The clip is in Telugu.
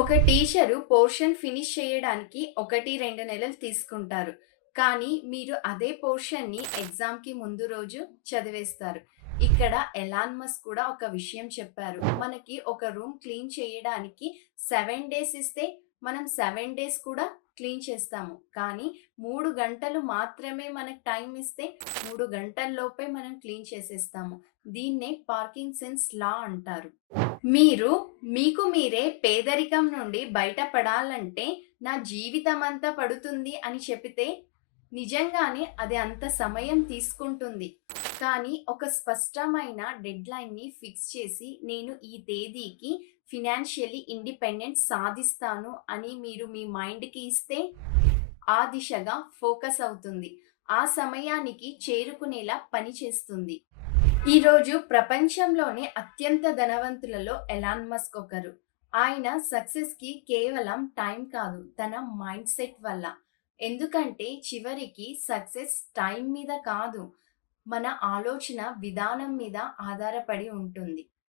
ఒక టీచరు పోర్షన్ ఫినిష్ చేయడానికి 1, 2 నెలలు తీసుకుంటారు. కానీ మీరు అదే పోర్షన్‌ని ఎగ్జామ్‌కి ముందు రోజు చదివేస్తారు. ఇక్కడ ఎలాన్ మస్క్ కూడా ఒక విషయం చెప్పారు. మనకి ఒక రూమ్ క్లీన్ చేయడానికి 7 డేస్ ఇస్తే మనం 7 డేస్ కూడా క్లీన్ చేస్తాము. కానీ 3 గంటలు మాత్రమే మనకు టైం ఇస్తే 3 గంటల్లోపే మనం క్లీన్ చేసేస్తాము. దీన్నే పార్కిన్సన్స్ లా అంటారు. మీరు మీకు మీరే పేదరికం నుండి బయటపడాలంటే నా జీవితమంతా పడుతుంది అని చెపితే నిజంగానే అది అంత సమయం తీసుకుంటుంది. కానీ ఒక స్పష్టమైన డెడ్‌లైన్‌ని ఫిక్స్ చేసి నేను ఈ తేదీకి ఫినాన్షియల్లీ ఇండిపెండెన్స్ సాధిస్తాను అని మీరు మీ మైండ్‌కి ఇస్తే ఆ దిశగా ఫోకస్ అవుతుంది. ఆ సమయానికి చేరుకునేలా పని చేస్తుంది. ఈరోజు ప్రపంచంలోనే అత్యంత ధనవంతులలో ఎలాన్ మస్క్ ఒకరు. ఆయన సక్సెస్‌కి కేవలం టైం కాదు, తన మైండ్‌సెట్ వల్ల. ఎందుకంటే చివరికి సక్సెస్ టైం మీద కాదు, మన ఆలోచన విధానం మీద ఆధారపడి ఉంటుంది.